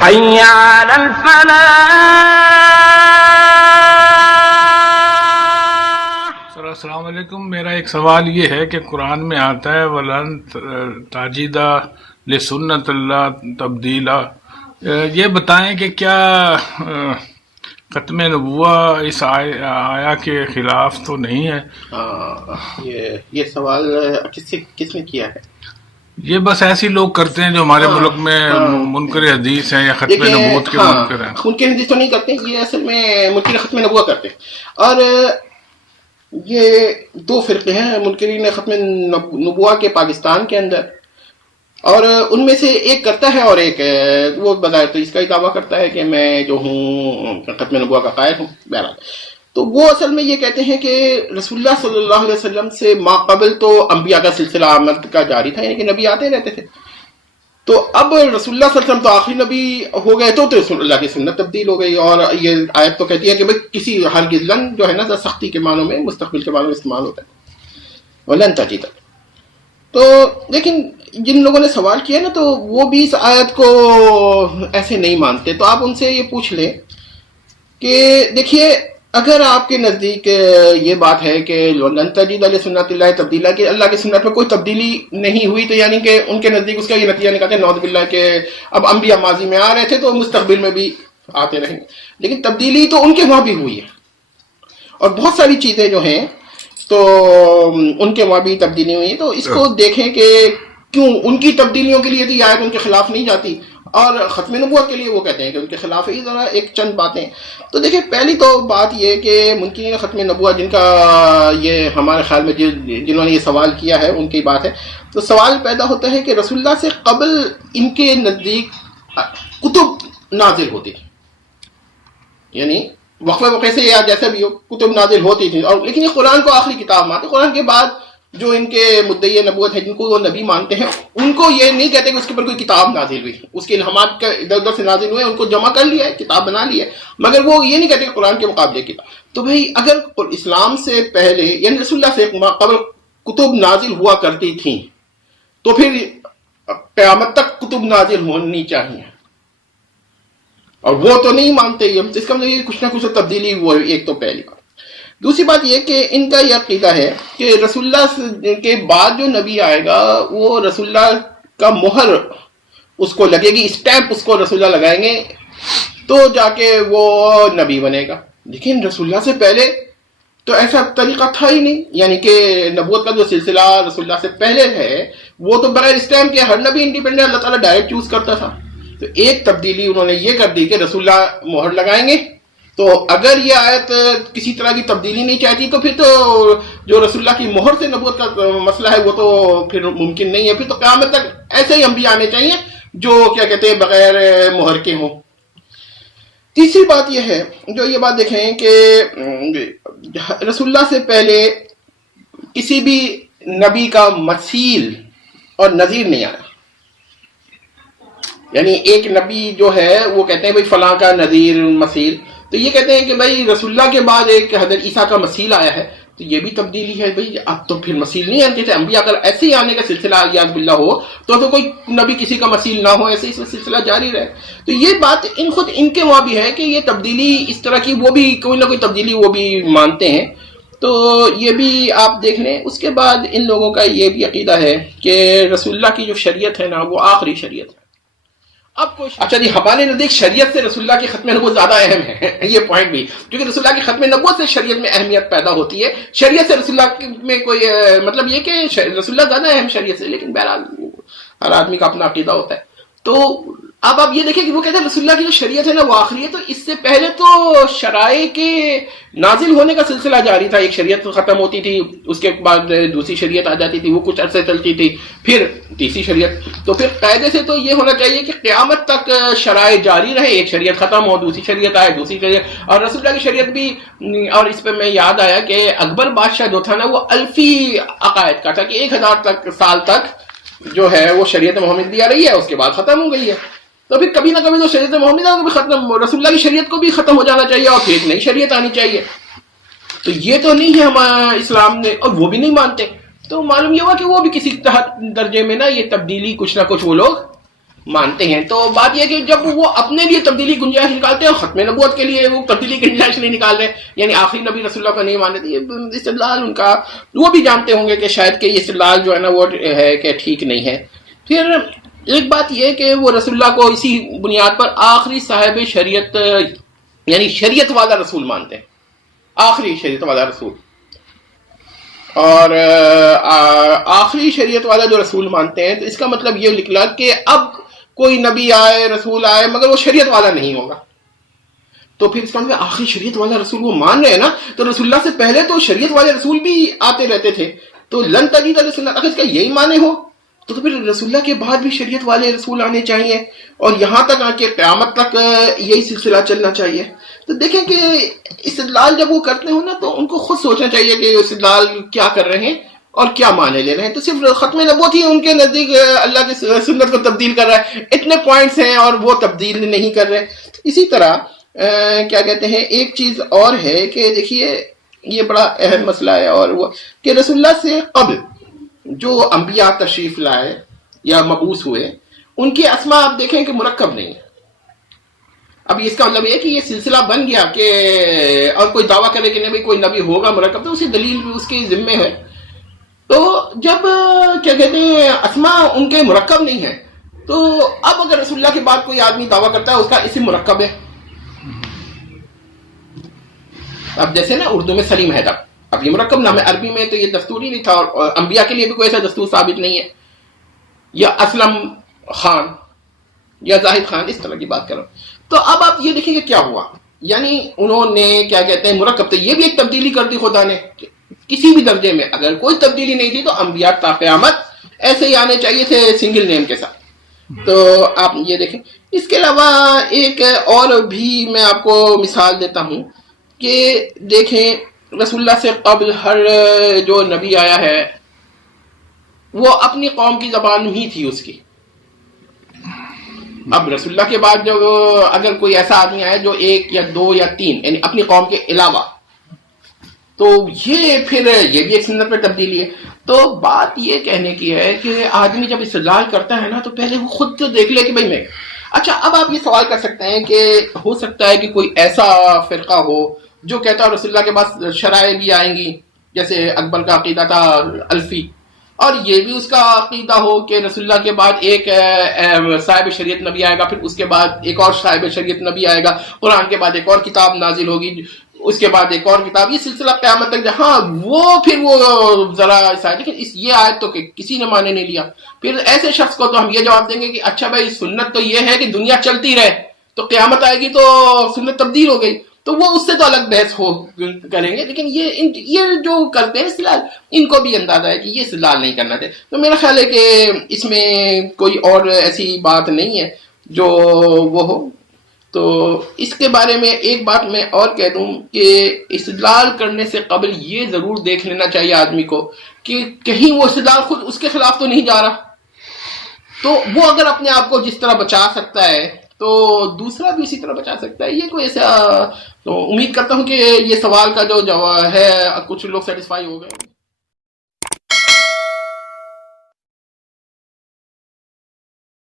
حي على الفلاح. السلام علیکم. میرا ایک سوال یہ ہے کہ قرآن میں آتا ہے وَلَن تَجِدَ لِسُنَّتِ اللَّهِ تَبْدِيلًا. یہ بتائیں کہ کیا ختم نبوہ اس آیا کے خلاف تو نہیں ہے؟ یہ سوال کس نے کیا ہے؟ یہ بس ایسے لوگ کرتے ہیں جو ہمارے ملک میں منکر حدیث ہیں یا ختم نبوت کے منکر ہیں. منکر حدیث تو نہیں کرتے، یہ اصل میں منکر ختم نبوہ کرتے ہیں. اور یہ دو فرقے ہیں منکرین ختم نبوہ کے پاکستان کے اندر، اور ان میں سے ایک کرتا ہے اور ایک وہ بظاہر تو اس کا ہی دعویٰ کرتا ہے کہ میں جو ہوں ختم نبوہ کا قائل ہوں. بہرحال تو وہ اصل میں یہ کہتے ہیں کہ رسول اللہ صلی اللہ علیہ وسلم سے ما قبل تو انبیاء کا سلسلہ آمد کا جاری تھا، یعنی کہ نبی آتے رہتے تھے. تو اب رسول اللہ صلی اللہ علیہ وسلم تو آخری نبی ہو گئے تو رسول اللہ کی سنت تبدیل ہو گئی. اور یہ آیت تو کہتی ہے کہ بھئی کسی ہرگز لن جو ہے نا سختی کے معنوں میں، مستقبل کے معنوں میں استعمال ہوتا ہے ولن تجد. تو لیکن جن لوگوں نے سوال کیا نا تو وہ بھی اس آیت کو ایسے نہیں مانتے. تو آپ ان سے یہ پوچھ لیں کہ دیکھیے اگر آپ کے نزدیک یہ بات ہے کہ لن تجد لسنت اللہ تبدیلا، کہ اللہ کی سنت میں کوئی تبدیلی نہیں ہوئی، تو یعنی کہ ان کے نزدیک اس کا یہ نتیجہ نکالتے ہیں نعوذ باللہ کہ اب انبیاء ماضی میں آ رہے تھے تو مستقبل میں بھی آتے رہیں گے. لیکن تبدیلی تو ان کے وہاں بھی ہوئی ہے، اور بہت ساری چیزیں جو ہیں تو ان کے وہاں بھی تبدیلی ہوئی ہے. تو اس کو دیکھیں کہ کیوں ان کی تبدیلیوں کے لیے تو یہ آیت ان کے خلاف نہیں جاتی، اور ختم نبوت کے لیے وہ کہتے ہیں کہ ان کے خلاف ہے. ذرا ایک چند باتیں تو دیکھیں. پہلی تو بات یہ کہ منکرین ختم نبوت جن کا یہ ہمارے خیال میں جنہوں نے یہ سوال کیا ہے ان کی بات ہے. تو سوال پیدا ہوتا ہے کہ رسول اللہ سے قبل ان کے نزدیک کتب نازل ہوتی تھی، یعنی وقفے وقفے سے یا جیسے بھی ہو کتب نازل ہوتی تھی. اور لیکن یہ قرآن کو آخری کتاب مانتے. قرآن کے بعد جو ان کے مدعی نبوت ہے، جن کو وہ نبی مانتے ہیں، ان کو یہ نہیں کہتے کہ اس کے اوپر کوئی کتاب نازل ہوئی، اس کے الہامات کا ادھر ادھر سے نازل ہوئے، ان کو جمع کر لیا ہے، کتاب بنا لی ہے، مگر وہ یہ نہیں کہتے کہ قرآن کے مقابلے کتاب. تو بھئی اگر اسلام سے پہلے یعنی رسول اللہ سے قبل کتب نازل ہوا کرتی تھیں تو پھر قیامت تک کتب نازل ہونی چاہیے، اور وہ تو نہیں مانتے. اس کا مطلب کچھ نہ کچھ تبدیلی وہ ایک تو پہلی بات. دوسری بات یہ کہ ان کا یہ عقیدہ ہے کہ رسول اللہ کے بعد جو نبی آئے گا وہ رسول اللہ کا مہر اس کو لگے گی، اسٹیمپ اس کو رسول اللہ لگائیں گے تو جا کے وہ نبی بنے گا. لیکن رسول اللہ سے پہلے تو ایسا طریقہ تھا ہی نہیں، یعنی کہ نبوت کا جو سلسلہ رسول اللہ سے پہلے ہے وہ تو بغیر اسٹیمپ کے ہر نبی انڈیپینڈنٹ اللہ تعالیٰ ڈائریکٹ چوز کرتا تھا. تو ایک تبدیلی انہوں نے یہ کر دی کہ رسول اللہ مہر لگائیں گے. تو اگر یہ آیت کسی طرح کی تبدیلی نہیں چاہتی تو پھر تو جو رسول اللہ کی مہر سے نبوت کا مسئلہ ہے وہ تو پھر ممکن نہیں ہے. پھر تو قیامت تک ایسے ہی انبیاء آنے چاہیے جو کیا کہتے ہیں بغیر مہر کے ہوں. تیسری بات یہ ہے جو یہ بات دیکھیں کہ رسول اللہ سے پہلے کسی بھی نبی کا مثیل اور نظیر نہیں آیا. یعنی ایک نبی جو ہے وہ کہتے ہیں بھائی فلاں کا نظیر مثیل، تو یہ کہتے ہیں کہ بھائی رسول اللہ کے بعد ایک حضرت عیسیٰ کا مثیل آیا ہے، تو یہ بھی تبدیلی ہے. بھائی اب تو پھر مثیل نہیں آتے تھے انبیاء، اگر ایسے ہی آنے کا سلسلہ یاد باللہ ہو تو کوئی نبی کسی کا مثیل نہ ہو، ایسے ہی سلسلہ جاری رہے. تو یہ بات خود ان کے وہاں بھی ہے کہ یہ تبدیلی اس طرح کی وہ بھی کوئی نہ کوئی تبدیلی وہ بھی مانتے ہیں. تو یہ بھی آپ دیکھ لیں. اس کے بعد ان لوگوں کا یہ بھی عقیدہ ہے کہ رسول اللہ کی جو شریعت ہے نا وہ آخری شریعت ہے. اب کوئی اچھا جی ہمارے نزدیک شریعت سے رسول اللہ کی ختم نبوت زیادہ اہم ہے یہ پوائنٹ بھی، کیونکہ رسول اللہ کی ختم نبوت سے شریعت میں اہمیت پیدا ہوتی ہے. شریعت سے رسول اللہ میں کوئی مطلب یہ کہ رسول اللہ زیادہ اہم شریعت سے، لیکن بہرحال ہر آدمی کا اپنا عقیدہ ہوتا ہے. تو اب آپ یہ دیکھیں کہ وہ کہتے ہیں رسول اللہ کی جو شریعت ہے نا وہ آخری ہے. تو اس سے پہلے تو شرائع کے نازل ہونے کا سلسلہ جاری تھا. ایک شریعت ختم ہوتی تھی، اس کے بعد دوسری شریعت آ جاتی تھی، وہ کچھ عرصے چلتی تھی، پھر تیسری شریعت. تو پھر قاعدے سے تو یہ ہونا چاہیے کہ قیامت تک شرائع جاری رہے، ایک شریعت ختم ہو دوسری شریعت آئے، دوسری شریعت. اور رسول اللہ کی شریعت بھی، اور اس پہ میں یاد آیا کہ اکبر بادشاہ جو تھا نا وہ الفی عقائد کا تھا کہ 1000 سال تک جو ہے وہ شریعت محمدیہ رہی ہے، اس کے بعد ختم ہو گئی ہے. تو پھر کبھی نہ کبھی تو شریعت محمدیہ کو بھی ختم، رسول اللہ کی شریعت کو بھی ختم ہو جانا چاہیے اور پھر ایک نئی شریعت آنی چاہیے. تو یہ تو نہیں ہے ہمارا اسلام نے، اور وہ بھی نہیں مانتے. تو معلوم یہ ہوا کہ وہ بھی کسی درجے میں نا یہ تبدیلی کچھ نہ کچھ وہ لوگ مانتے ہیں. تو بات یہ کہ جب وہ اپنے لیے تبدیلی گنجائش نکالتے ہیں, ختم نبوت کے لیے وہ تبدیلی گنجائش نہیں نکال رہے, یعنی آخری نبی رسول اللہ کو نہیں مان رہے, یہ استدلال ان کا, وہ بھی جانتے ہوں گے کہ شاید کہ یہ استدلال جو ہے نا وہ ہے کہ ٹھیک نہیں ہے. پھر ایک بات یہ کہ وہ رسول اللہ کو اسی بنیاد پر آخری صاحب شریعت یعنی شریعت والا رسول مانتے ہیں, آخری شریعت والا رسول. اور آخری شریعت والا جو رسول مانتے ہیں تو اس کا مطلب یہ نکلا کہ اب کوئی نبی آئے, رسول آئے, مگر وہ شریعت والا نہیں ہوگا. تو پھر اس کا مطلب آخری شریعت والا رسول وہ مان رہے ہیں نا, تو رسول اللہ سے پہلے تو شریعت والے رسول بھی آتے رہتے تھے, تو لن تجد لسنت, اگر اس کا یہی معنی ہو تو پھر رسول اللہ کے بعد بھی شریعت والے رسول آنے چاہیے, اور یہاں تک آ کے قیامت تک یہی سلسلہ چلنا چاہیے. تو دیکھیں کہ استدلال جب وہ کرتے ہو نا تو ان کو خود سوچنا چاہیے کہ استدلال کیا کر رہے ہیں اور کیا معنی لے رہے ہیں. تو صرف ختم نبوت ہی ان کے نزدیک اللہ کی سنت کو تبدیل کر رہا ہے, اتنے پوائنٹس ہیں اور وہ تبدیل نہیں کر رہے. اسی طرح کیا کہتے ہیں, ایک چیز اور ہے کہ دیکھیے یہ بڑا اہم مسئلہ ہے, اور وہ کہ رسول اللہ سے قبل جو انبیاء تشریف لائے یا مبعوث ہوئے ان کے اسماء آپ دیکھیں کہ مرکب نہیں ہے. اب اس کا مطلب یہ کہ یہ سلسلہ بن گیا کہ اور کوئی دعویٰ کرے کہ نہیں بھائی کوئی نبی ہوگا مرکب, تو اسی دلیل بھی اس کے ذمے ہے. تو جب کیا کہتے ہیں اسماء ان کے مرکب نہیں ہے, تو اب اگر رسول اللہ کے بعد کوئی آدمی دعویٰ کرتا ہے اس کا اسم مرکب ہے. اب جیسے نا اردو میں سلیم حیدر, اب یہ مرکب نام ہے, عربی میں تو یہ دستوری نہیں تھا, اور انبیاء کے لیے بھی کوئی ایسا دستور ثابت نہیں ہے. یا اسلم خان یا زاہد خان, اس طرح کی بات کرو. تو اب آپ یہ دیکھیں کہ کیا ہوا, یعنی انہوں نے کیا کہتے ہیں مرکب, تو یہ بھی ایک تبدیلی کر دی خدا نے. کسی بھی درجے میں اگر کوئی تبدیلی نہیں تھی تو انبیاء تا قیامت ایسے ہی آنے چاہیے تھے سنگل نیم کے ساتھ. تو آپ یہ دیکھیں. اس کے علاوہ ایک اور بھی میں آپ کو مثال دیتا ہوں کہ دیکھیں رسول اللہ سے قبل ہر جو نبی آیا ہے وہ اپنی قوم کی زبان ہی تھی اس کی. اب رسول اللہ کے بعد جو اگر کوئی ایسا آدمی آئے جو ایک یا دو یا تین یعنی اپنی قوم کے علاوہ, تو یہ پھر یہ بھی ایک سنت میں تبدیلی ہے. تو بات یہ کہنے کی ہے کہ آدمی جب استدلال کرتا ہے نا تو پہلے وہ خود تو دیکھ لے کہ بھائی میں. اچھا, اب آپ یہ سوال کر سکتے ہیں کہ ہو سکتا ہے کہ کوئی ایسا فرقہ ہو جو کہتا ہے رسول اللہ کے بعد شرائع بھی آئیں گی, جیسے اکبر کا عقیدہ تھا الفی, اور یہ بھی اس کا عقیدہ ہو کہ رسول اللہ کے بعد ایک صاحب شریعت نبی آئے گا, پھر اس کے بعد ایک اور صاحب شریعت نبی آئے گا, قرآن کے بعد ایک اور کتاب نازل ہوگی, اس کے بعد ایک اور کتاب, یہ سلسلہ قیامت تک جہاں وہ پھر وہ ذرا لیکن یہ آیت تو کہ کسی نے مانے نہیں لیا. پھر ایسے شخص کو تو ہم یہ جواب دیں گے کہ اچھا بھائی سنت تو یہ ہے کہ دنیا چلتی رہے, تو قیامت آئے گی تو سنت تبدیل ہو گئی, تو وہ اس سے تو الگ بحث ہو کریں گے. لیکن یہ جو کرتے ہیں استدلال, ان کو بھی اندازہ ہے کہ یہ استدلال نہیں کرنا چاہیے. تو میرا خیال ہے کہ اس میں کوئی اور ایسی بات نہیں ہے جو وہ ہو. تو اس کے بارے میں ایک بات میں اور کہہ دوں کہ استدلال کرنے سے قبل یہ ضرور دیکھ لینا چاہیے آدمی کو کہ کہیں وہ استدلال خود اس کے خلاف تو نہیں جا رہا. تو وہ اگر اپنے آپ کو جس طرح بچا سکتا ہے تو دوسرا بھی اسی طرح بچا سکتا ہے. یہ کوئی ایسا, تو امید کرتا ہوں کہ یہ سوال کا جو جواب ہے کچھ لوگ سیٹسفائی ہو گئے.